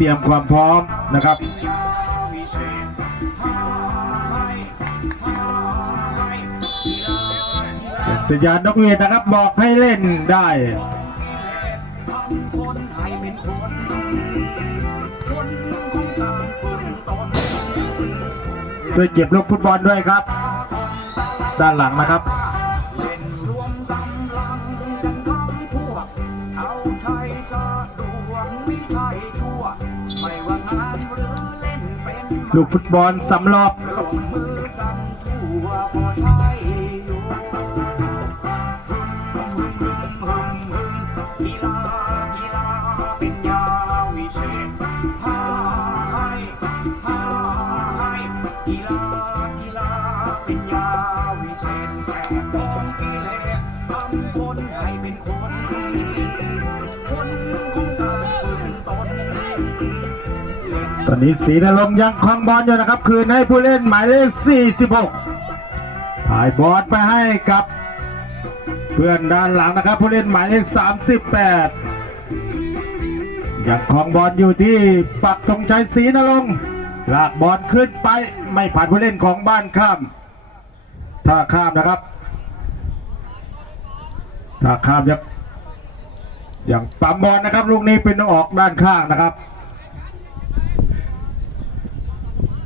เตรียมความพร้อมนะครับสัญญาณนกหวีดนะครับบอกให้เล่นได้ช่วยเก็บลูกฟุตบอลด้วยครับ ด้านหลังนะครับ ลูกฟุตบอลสำรอบ อนนี้สีนรงยังคลองบอลอยู่นะครับ คืนให้ผู้เล่นหมายเลข 46ถ่ายบอลไปให้กับ เพื่อนด้านหลังนะครับ ผู้เล่นหมายเลข 38ยังคลองบอลอยู่ที่ปักธงชัยศรีนรงลากบอลขึ้นไปไม่ผ่านผู้เล่นของบ้านข้าม ถ้าข้ามนะครับ ถ้าข้ามยังยังปั๊มบอลนะครับ ลูกนี้เป็นออกด้านข้างนะครับ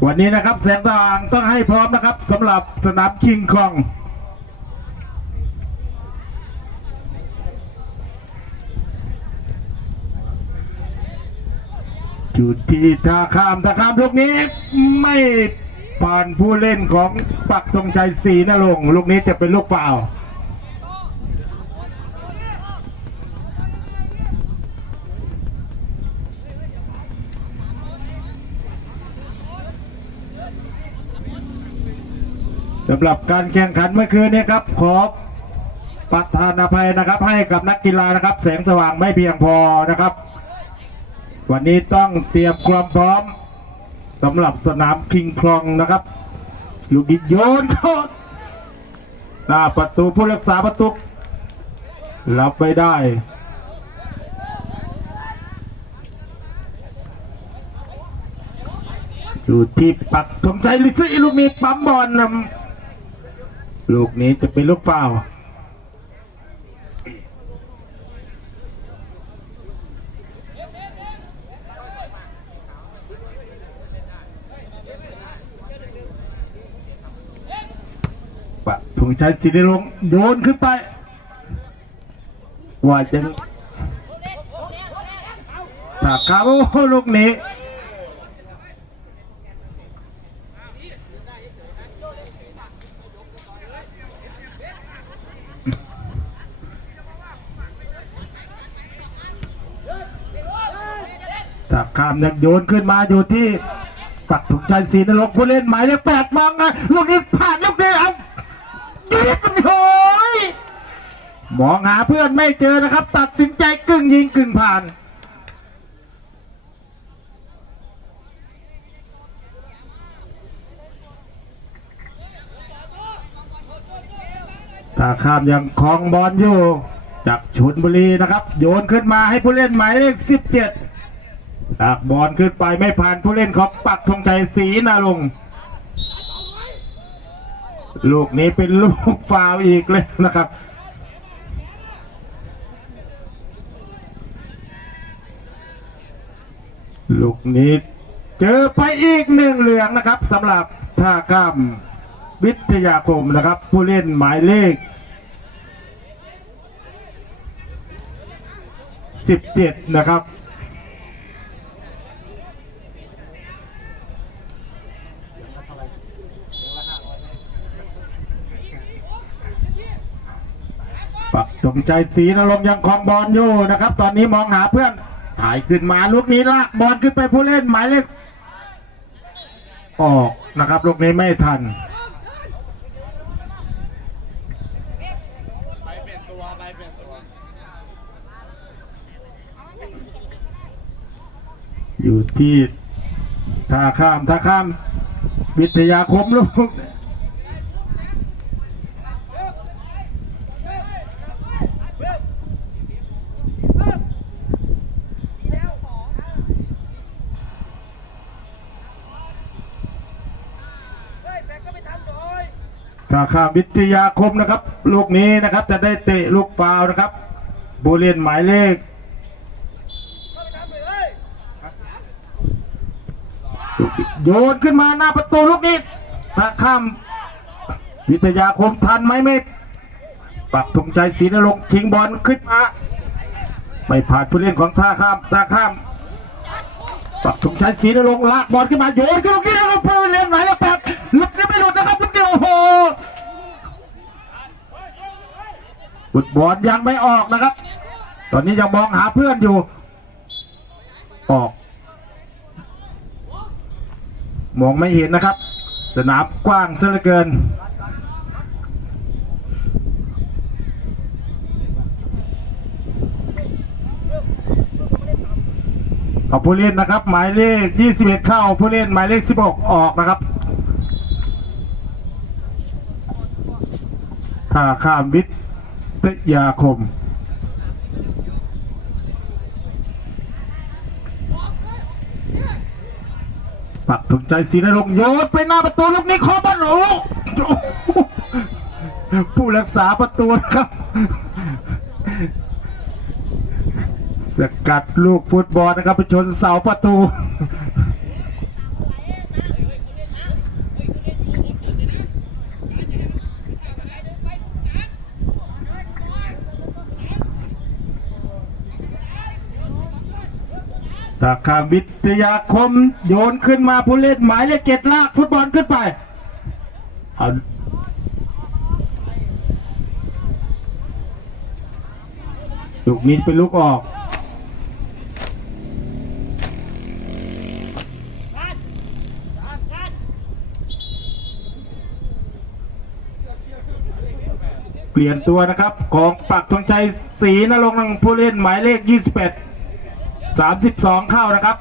วันนี้นะครับแสงสว่างต้องให้พร้อมนะครับสำหรับสนามคิงคองจุดที่ท่าข้ามท่าข้ามลูกนี้ไม่ผ่านผู้เล่นของปักธงชัยศรีนรงลูกนี้จะเป็นลูกเปล่าำหรับการแข่งขันเมื่อคืนนี้ครับ ขอประทานอภัยนะครับ ให้กับนักกีฬานะครับ แสงสว่างไม่เพียงพอนะครับ วันนี้ต้องเตรียมความพร้อมสำหรับสนามคิงคลองนะครับ ลูกดิโยนเข้าหน้าประตูผู้รักษาประตูรับไปได้อยู่ที่ปักธงชัยลิซี่ลูกนี้ปั๊มบอลนำ ลูกนี้จะเป็นลูกเปล่า ปะธงชัยสิริลงโยนขึ้นไป ว่าจะถ้าครับโอ้ลูกนี้ ถ้ามยังโยนขึ้นมาอยู่ที่ปักถุงชัยศรีนรงค์ผู้เล่นหมายเลขแปดมองไงลูกนี้ผ่านลูกนี้เอายิงโอยมองหาเพื่อนไม่เจอนะครับ ตัดสินใจกึ่งยิงกึ่งผ่านถ้าข้ามยังคลองบอลอยู่จากชนบุรีนะครับ โยนขึ้นมาให้ผู้เล่นหมายเลขสิบเจ็ด ลากบอลขึ้นไปไม่ผ่านผู้เล่นของปักธงชัยศรีนารงลูกนี้เป็นลูกฟาวอีกเลยนะครับลูกนี้เจอไปอีกหนึ่งเหลืองนะครับสำหรับท่าข้ามวิทยาคมนะครับ ผู้เล่นหมายเลขสิบเจ็ดนะครับ ปักตรงใจสีนรงค์ยังคลองบอลอยู่นะครับ ตอนนี้มองหาเพื่อนถ่ายขึ้นมาลูกนี้ลากบอลขึ้นไปผู้เล่นหมายเลขออกนะครับลูกนี้ไม่ทันอยู่ที่ท่าข้ามท่าข้าม วิทยาคมลูก ท่าข้ามวิทยาคมนะครับ ลูกนี้นะครับจะได้เตะลูกฟาวนะครับบูเรียนหมายเลขโยนขึ้นมาหน้าประตูลูกนี้ท่าข้ามวิทยาคมทันไหมไม่ปักธงชัยศรีนรงค์ชิงบอลขึ้นมาไม่ผ่านผู้เล่นของท่าข้ามท่าข้ามปักธงชัยศรีนรงค์ลากบอลขึ้นมาโยนขึ้นลูกนี้แล้วก็ผู้เล่นไหนแล้วแปดลุดก็ไม่หลุดนะครับลูกเดียวโอ้โห ฟุตบอลยังไม่ออกนะครับ ตอนนี้ยังมองหาเพื่อนอยู่ ออก มองไม่เห็นนะครับ สนามกว้างเสียเหลือเกินเอาผู้เล่นนะครับ หมายเลข 21 เข้าผู้เล่นหมายเลข 16 ออกนะครับถ้าข้ามวิทยาคม ปักถูกใจศรีนรงโยนไปหน้าประตูลูกนี้ขอบอลโอ้ผู้รักษาประตูนะครับ สกัดลูกฟุตบอลนะครับไปชนเสาประตู ตาคามวิทยาคมโยนขึ้นมาผู้เล่นหมายเลขเจ็ดลากฟุตบอลขึ้นไปลูกนี้เป็นลูกออกเปลี่ยนตัวนะครับ ของปักธงชัยศรีนรงค์ผู้เล่นหมายเลข 28 32เข้านะครับ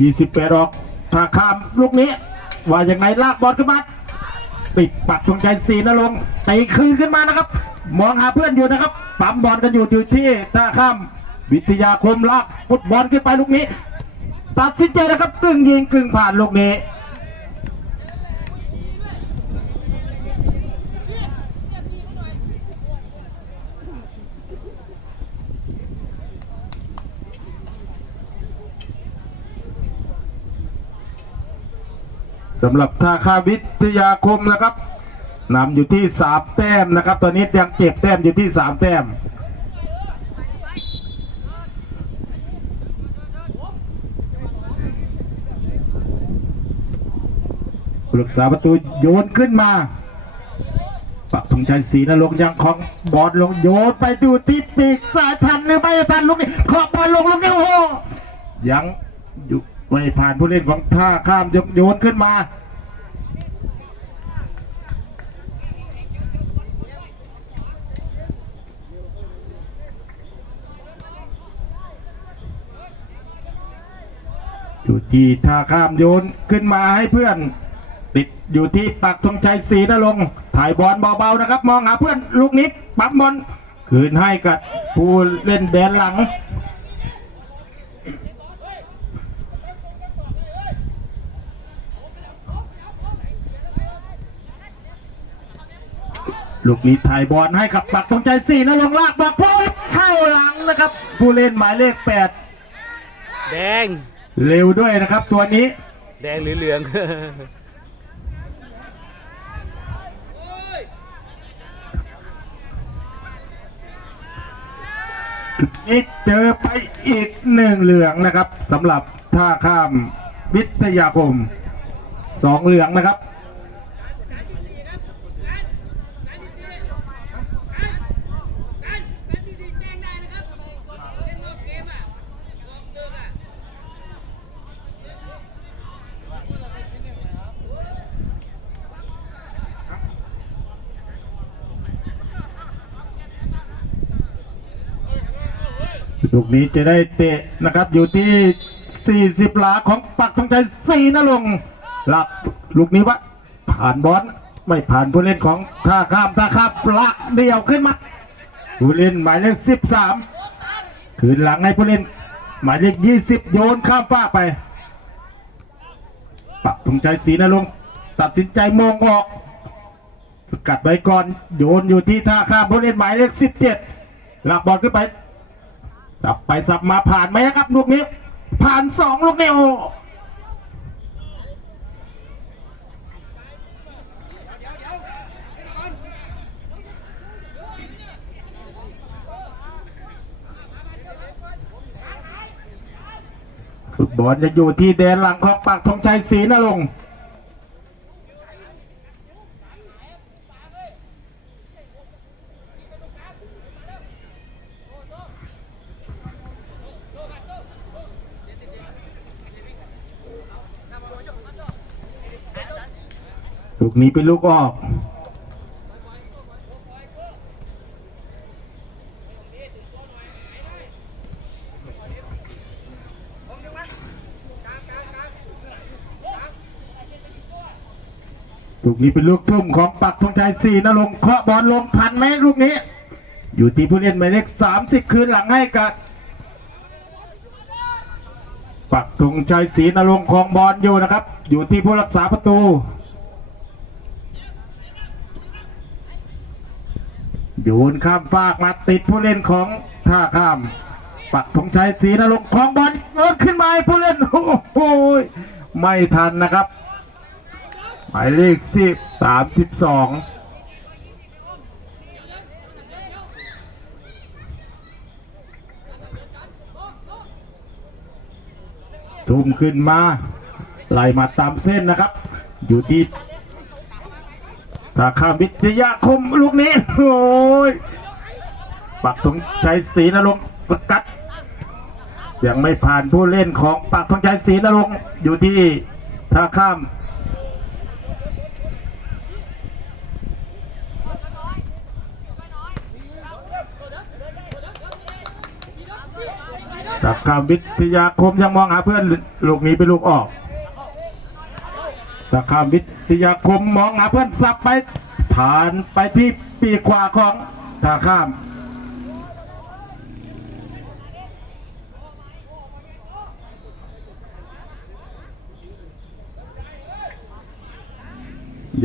28ออกถ้าข้ามลูกนี้ ว่าอย่างไรลากบอลขึ้นมาปิดปักธงชัยศรีนรงตีคืนขึ้นมานะครับ มองหาเพื่อนอยู่นะครับปั๊มบอลกันอยู่อยู่ที่ท่าข้าม วิทยาคมลากฟุตบอลขึ้นไปลูกนี้ ตัดสินใจนะครับกึ่งยิงกึ่งผ่านลูกนี้สำหรับท่าข้าวิทยาคมนะครับนำอยู่ที่สามแต้มนะครับ ตอนนี้ยังเก็บแต้มอยู่ที่สามแต้ม รักษาประตูโยนขึ้นมาปักธงชัยศรีนรงยังของบอลลงโยนไปดูที่ปีกสายทันหรือไม่ทันลูกนี้ขอบบอลลงลูกนี้โอ้โหยังอยู่ไม่ผ่านผู้เล่นของท่าข้ามยกโยนขึ้นมาอยู่ที่ท่าข้ามโยนขึ้นมาให้เพื่อน ติดอยู่ที่ปักธงชัยศรีนรงค์ถ่ายบอลเบาๆนะครับ มองหาเพื่อนลูกนี้ปั๊บบอลคืนให้กับผู้เล่นแดนหลังลูกนี้ถ่ายบอลให้กับปักธงชัยศรีนรงค์ลากบอลพุ่งเข้าหลังนะครับ ผู้เล่นหมายเลขแปดแดง เร็วด้วยนะครับตัวนี้ แดงหรือเหลือง นี่เจอไปอีกหนึ่งเหลืองนะครับสำหรับท่าข้ามวิทยาคมสองเหลืองนะครับ ลูกนี้จะได้เตะนะครับอยู่ที่ 40 หลาของปักธงชัยศรีนรงหลักลูกนี้ว่าผ่านบอลไม่ผ่านผู้เล่นของท่าข้ามท่าข้ามลักเดียวขึ้นมาผู้เล่นหมายเลขสิบสามคืนหลังให้ผู้เล่น หมายเลขยี่สิบโยนข้ามฟ้าไป ปักธงชัยศรีนรงตัดสินใจมองออกกัดไว้ก่อนโยนอยู่ที่ท่าข้ามผู้เล่นหมายเลขสิบเจ็ดหลักบอลขึ้นไป สับไปสับมาผ่านไหมครับลูกนี้ ผ่านสองลูกนี้โอฟุตบอลจะอยู่ที่แดนหลังของปากธงชัยศรีนรงค์ ลูกนี้เป็นลูกออกลูกนี้เป็นลูกทุ่มของปักธงชัยสี่นรงค์เคาะบอลลงทันไหมลูกนี้ อยู่ที่ผู้เล่นหมายเลขสามสิบคืนหลังให้กับปักธงชัยศรีนรงคองบอลอยู่นะครับ อยู่ที่ผู้รักษาประตู ยนข้ามฟากมาติดผู้เล่นของท่าข้าม ปักธงชัยศรีนรงค์ของบอลเอินขึ้นมาผู้เล่นโอ้โหไม่ทันนะครับ หมายเลขสิบสามสิบสองทุ่มขึ้นมา ไล่มาตามเส้นนะครับ อยู่ที่ สาขาวิทยาคมลูกนี้โอ้ยปักธงชัยศรีนรงค์สกัด ยังไม่ผ่านผู้เล่นของปักธงชัยศรีนรงค์อยู่ที่ท่าข้ามจากคำวิทยาคมยังมองหาเพื่อนลูกนี้เป็นลูกออก จากคำวิทยาคมมองหาเพื่อนสับไป ผ่านไปที่ปีกขวาของตาข้าม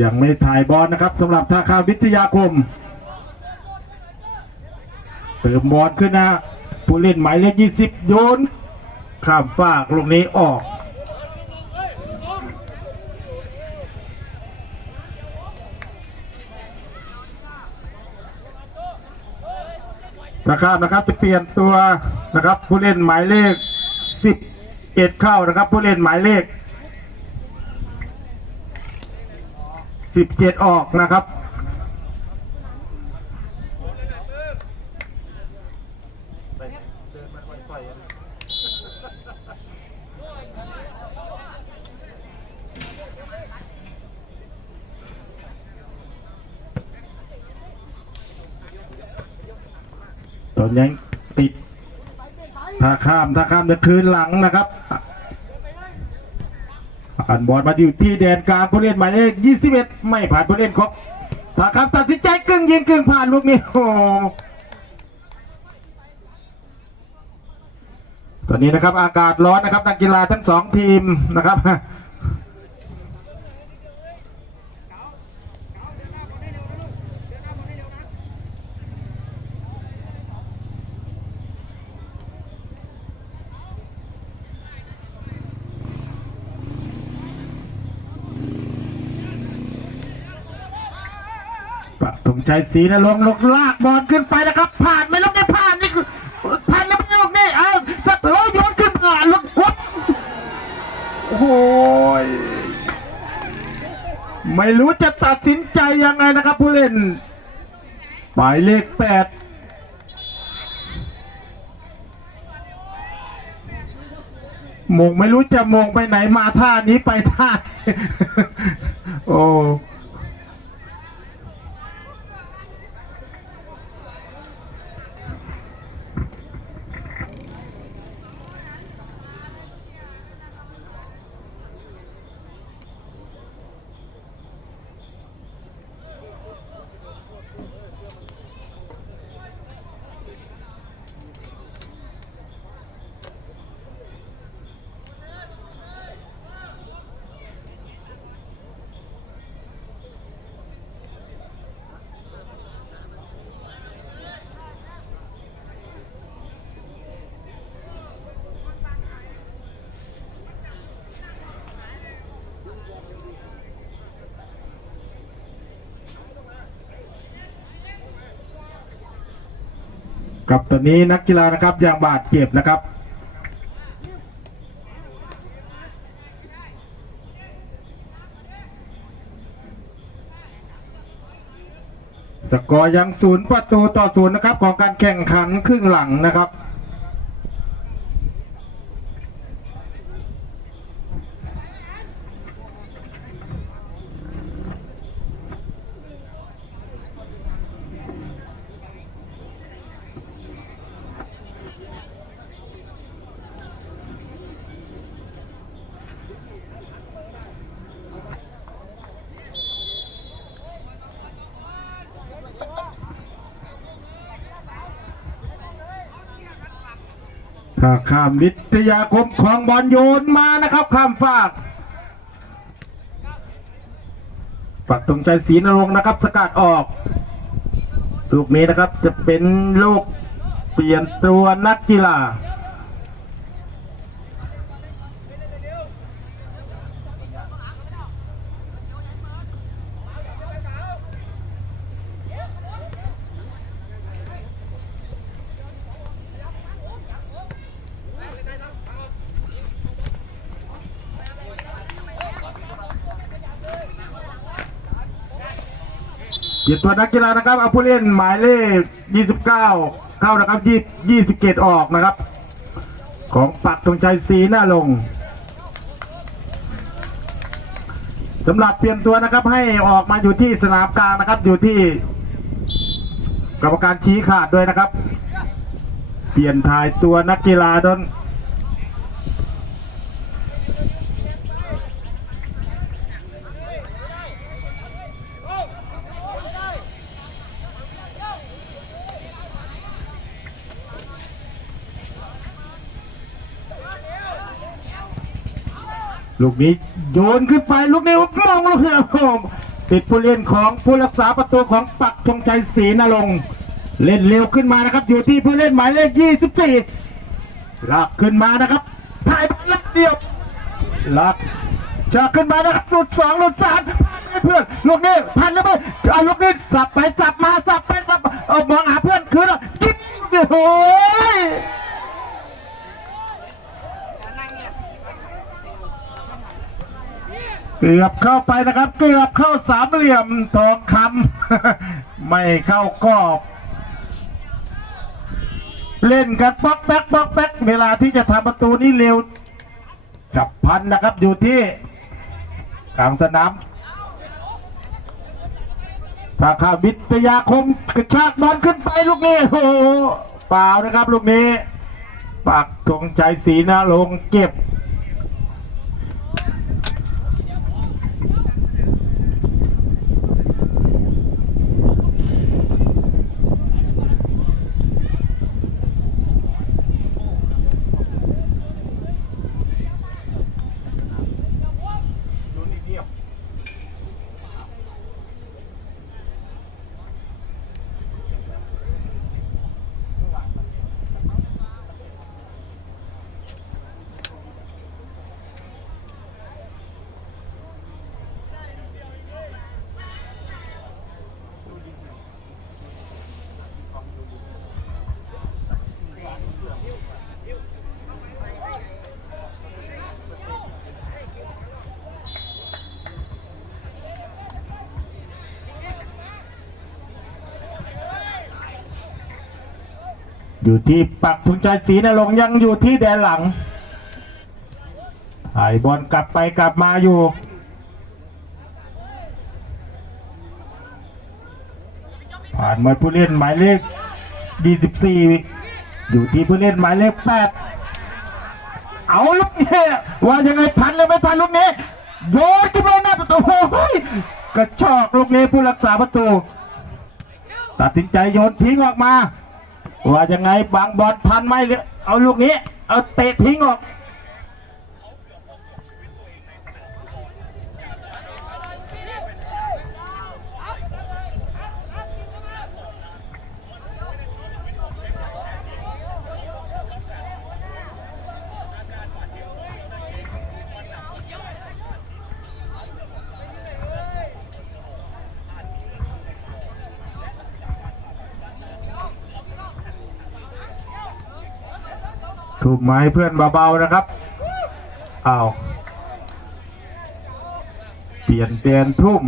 ยังไม่ถ่ายบอลนะครับสำหรับท่าข้ามวิทยาคมเติมบอลขึ้นนะผู้เล่นหมายเลขยี่สิบโยน ข้ามฟากลูกนี้ออก นะครับนะครับจะเปลี่ยนตัวนะครับผู้เล่นหมายเลขสิบเอ็ดเข้านะครับผู้เล่นหมายเลขสิบเจ็ดออกนะครับ นยังติดถ้าข้ามถ้าข้ามจะคืนหลังนะครับอันบอลมาอยู่ที่แดนกลางผู้เล่นหมายเลข21 ไม่ผ่านผู้เล่นครบถ้าข้ามตัดสินใจกึ่งยิงกึ่งผ่านลูกนี้โอ้โหตอนนี้นะครับอากาศร้อนนะครับนักกีฬาทั้งสองทีมนะครับ ปักธงชัยศรีนรงลกลากบอลขึ้นไปนะครับ ผ่านไม่ลูกนี้ผ่านนี่คือผ่านแล้วไม่ลูกนี้เอาสักร้อยโยนขึ้นมาลูกวัดโอ้ยไม่รู้จะตัดสินใจยังไงนะครับผู้เล่นหมายเลขแปดมงไม่รู้จะมงไปไหนมาท่านี้ไปท่า โอ้ กับตอนนี้นักกีฬานะครับยังบาดเจ็บนะครับ สกอร์ยังศูนย์ประตูต่อศูนย์นะครับ ของการแข่งขันครึ่งหลังนะครับ ถ้าข้ามวิทยาคมของบอลโยนมานะครับ ข้ามฟากปักตรงใจศรีนรงค์นะครับ สกัดออก ลูกนี้นะครับจะเป็นลูกเปลี่ยนตัวนักกีฬา เปลี่ยนตัวนักกีฬานะครับเอาผู้เล่นหมายเลข 29 เข้านะครับ 20 27 ออกนะครับ ของปักตรงใจสีหน้าลงสำหรับเปลี่ยนตัวนะครับให้ออกมาอยู่ที่สนามกลางนะครับ อยู่ที่กรรมการชี้ขาดด้วยนะครับ เปลี่ยนถ่ายตัวนักกีฬาดน ลูกนี้โยนขึ้นไปลูกนี้มองลูกเหือผมติดผู้เล่นของผู้รักษาประตูของปักธงชัยศรีนรงค์เล่นเร็วขึ้นมานะครับ อยู่ที่ผู้เล่นหมายเลข 24ลากขึ้นมานะครับถ่ายบอลลักเดียวลากจะขึ้นมานะครับหลุดสองหลุดสามให้เพื่อนลูกนี้พันแล้วไปเอาลูกนี้สับไปสับมาสับไปสับเอามองหาเพื่อนคืนอะจิ๊บโอ้ย เกือบเข้าไปนะครับ เกือบเข้าสามเหลี่ยมทองคำไม่เข้ากรอบ เล่นกันป๊อกแป๊กป๊อกแป๊กเวลาที่จะทำประตูนี้เร็ว จับพันนะครับอยู่ที่กลางสนามสาขาวิทยาคมกระชากบอลขึ้นไปลูกนี้โอ้เปล่านะครับลูกนี้ ปากธงใจสีนาลงเก็บ อยู่ที่ปักทุนใจศรีนรงยังอยู่ที่แดนหลังถ่ายบอลกลับไปกลับมาอยู่ผ่านมาผู้เล่นหมายเลข 24 อยู่ที่ผู้เล่นหมายเลข 8 เอาลูกนี้ว่ายังไงพันหรือไม่พันลูกนี้โยนขึ้นมาหน้าประตูโอ้ยกระชอกลูกนี้ผู้รักษาประตู ตัดสินใจโยนทิ้งออกมา ว่ายังไงบางบอลทันไหมหรือเอาลูกนี้ เอาเตะทิ้งออก ถูกไหมเพื่อนเบาๆนะครับอ้าวเปลี่ยนเปลี่ยนทุ่ม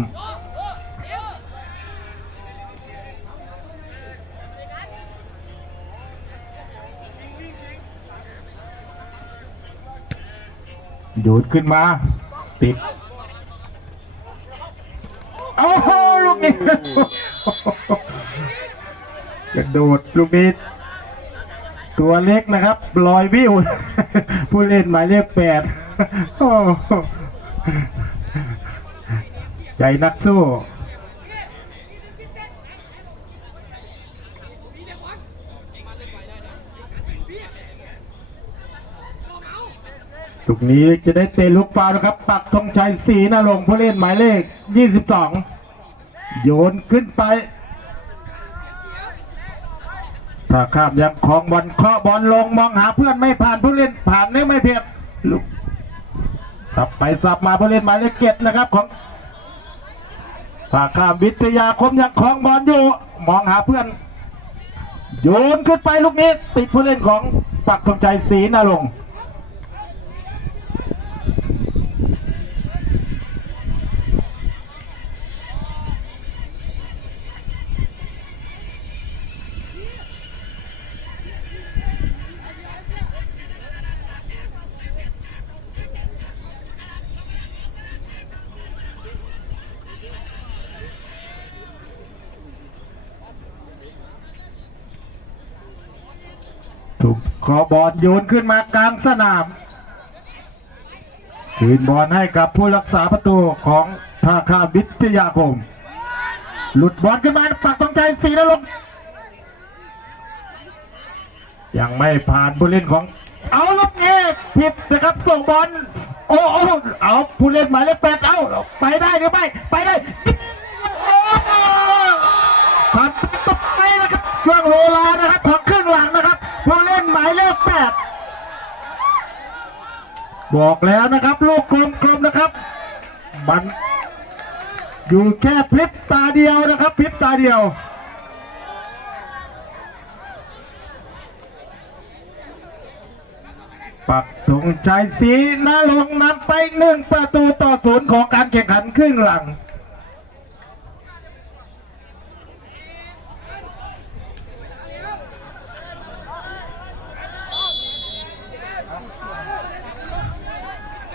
ดูดขึ้นมา ติดโอ้โหลูกนี้กระโดดลูกนี้ ตัวเล็กนะครับลอยวิวผู้เล่นหมายเลขแปดโอ้โหใจนักสู้ลูกนี้จะได้เตะลูกฟาวนะครับ ปักธงชัยสีนาลงผู้เล่นหมายเลข 22 โยนขึ้นไป ถ้าข้ามยังของบอลเคาะบอลลงมองหาเพื่อนไม่ผ่านผู้เล่นผ่านได้ไม่เพียบลูกสับไปสับมาผู้เล่นหมายเลขเจ็ดนะครับของถ้าข้ามวิทยาคมยังคลองบอลอยู่ มองหาเพื่อน โยนขึ้นไปลูกนี้ ติดผู้เล่นของปักธงใจสีนาลง ลูกขอบอลโยนขึ้นมากลางสนาม คืนบอลให้กับผู้รักษาประตูของท่าข้ามวิทยาคม หลุดบอลขึ้นมาปักตรงใจสีนรกยังไม่ผ่านผู้เล่นของ เอาลูกนี้ผิดนะครับส่งบอลโอ้โอ้เอาผู้เล่นหมายเลขแปดเอาไปได้หรือไม่ไปได้ผ่านตกไปนะครับช่วงเวลานะครับของครึ่งหลังนะครับ ผู้เล่นหมายเลขแปดบอกแล้วนะครับ ลูกกลมๆนะครับมันอยู่แค่พลิบตาเดียวนะครับพลิบตาเดียวปักธงชัยศรีนรงนำไปหนึ่งประตูต่อศูนย์ของการแข่งขันครึ่งหลัง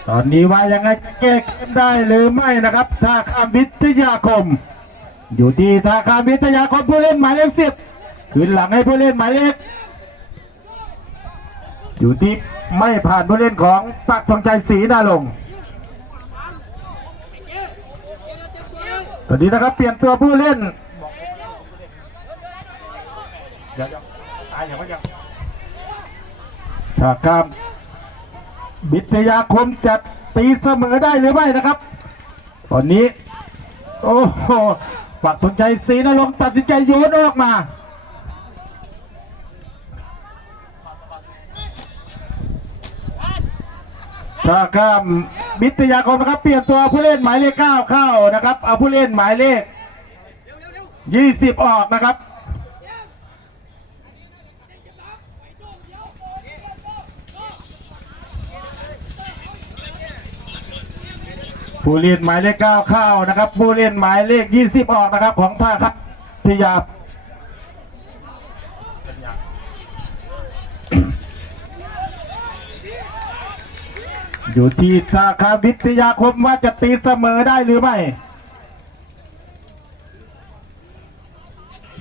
ตอนนี้ว่ายังไงแก้เกมได้หรือไม่นะครับท่าข้ามวิทยาคม อยู่ที่ท่าข้ามวิทยาคมผู้เล่นหมายเลขสิบขึ้นหลังให้ผู้เล่นหมายเลขอยู่ที่ไม่ผ่านผู้เล่นของปักธงชัยศรีนาลงค์ตอนนี้นะครับเปลี่ยนตัวผู้เล่นเดี๋ยวๆตายอย่างว่ายังท่าข้าม วิทยาคมจะตีเสมอได้หรือไม่นะครับ ตอนนี้ โอ้โหปักสนใจศรีนรงค์ตัดสินใจโยนออกมาถ้าข้ามวิทยาคมนะครับ เปลี่ยนตัวผู้เล่นหมายเลขเก้าเข้านะครับ เอาผู้เล่นหมายเลขยี่สิบออกนะครับ ผู้เล่นหมายเลขเก้าเข้านะครับ ผู้เล่นหมายเลขยี่สิบออกนะครับ ของท่าครับพิยาอยู่ที่สาขาวิทยาคมว่าจะตีเสมอได้หรือไม่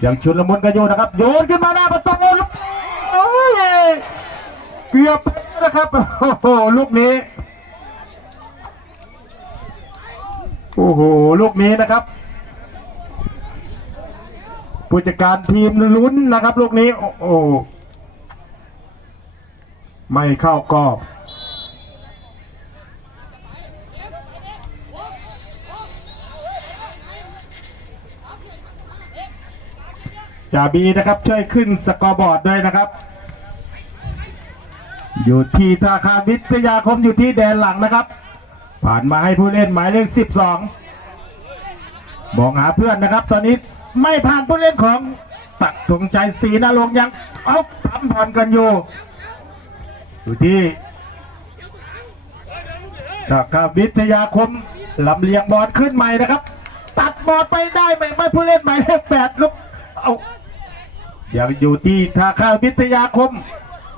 ยังชุนละมุนกันอยู่นะครับ โยนขึ้นมาหน้าประตูลูกโอ้ยเกือบไปแล้วนะครับ โอ้โหลูกนี้ โอ้โหลูกนี้นะครับ ผู้จัดการทีมลุ้นนะครับลูกนี้ โอ้โหไม่เข้ากรอบจ่าบีนะครับช่วยขึ้นสกอร์บอร์ดด้วยนะครับ อยู่ที่ธนาคารวิทยาคมอยู่ที่แดนหลังนะครับ ผ่านมาให้ผู้เล่นหมายเลขสิบสองมองหาเพื่อนนะครับ ตอนนี้ไม่ผ่านผู้เล่นของตักธงใจศรีนารงยังเอาทำผ่านกันอยู่อยู่ที่สาขาวิทยาคมลำเลียงบอลขึ้นใหม่นะครับ ตัดบอลไปได้ไหมไม่ผู้เล่นหมายเลขแปดลูกเอายังอยู่ที่ทาคาวิทยาคม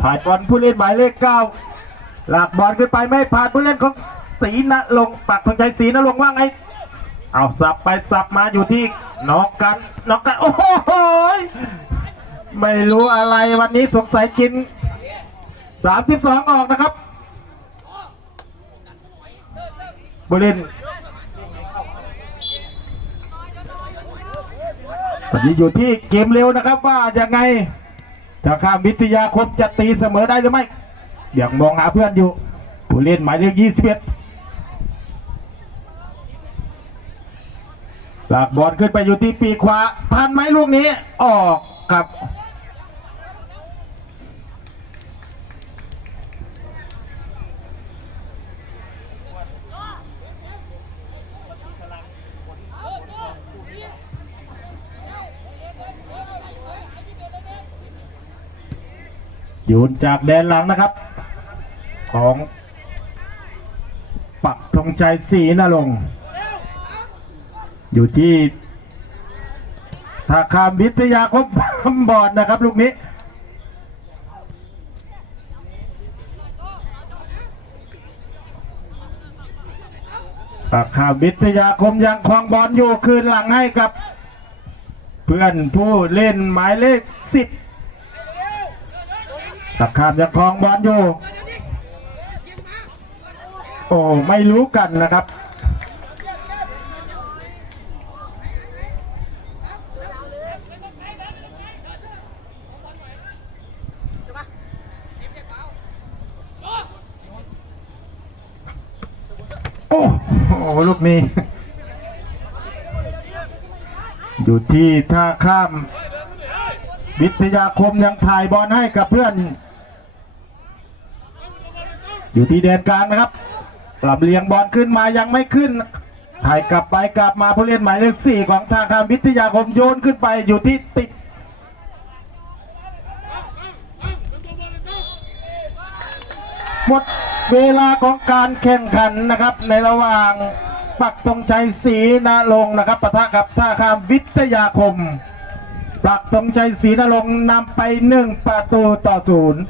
ผ่านบอลผู้เล่นหมายเลขเก้าหลากบอลขึ้นไปไม่ผ่านผู้เล่นของ ศรีนรงปักธงชัยศรีนรงว่าไง เอาสับไปสับมาอยู่ที่นองกันนองกันโอ้โหยไม่รู้อะไรวันนี้สงสัยกินสามสิบสองออกนะครับบุรินทร์วันนี้อยู่ที่เกมเร็วนะครับ ว่ายังไงถ้าข้ามวิทยาคมจะตีเสมอได้หรือไม่ยังมองหาเพื่อนอยู่ผู้เล่นหมายเลขยี่สิบเอ็ด ลากบอลขึ้นไปอยู่ที่ปีขวาทันไหมลูกนี้ ออกครับยูนจากแดนหลังนะครับ ของ ปักธงชัยศรีนรงค์ อยู่ที่ทาคามวิทยาคมบอดนะครับ ลูกนี้ทาคามวิทยาคมยังคลองบอลอยู่คืนหลังให้กับ เพื่อนผู้เล่นหมายเลขสิบตะคามยังคลองบอลอยู่ โอ้ไม่รู้กันนะครับ โหลูกนี้ อยู่ที่ท่าข้าม วิทยาคมยังถ่ายบอลให้กับเพื่อน อยู่ที่แดนกลางนะครับปรับเลียงบอลขึ้นมายังไม่ขึ้น ถ่ายกลับไปกลับมาผู้เล่นหมายเลขสี่ของทางคามวิทยาคมโยนขึ้นไปอยู่ที่ติดหมด เวลาของการแข่งขันนะครับ ในระหว่างปักตรงชัยศรีนรงนะครับปะทะกับท่าคามวิทยาคม ปักตรงชัยศรีนรงนำไปหนึ่งประตูต่อศูนย์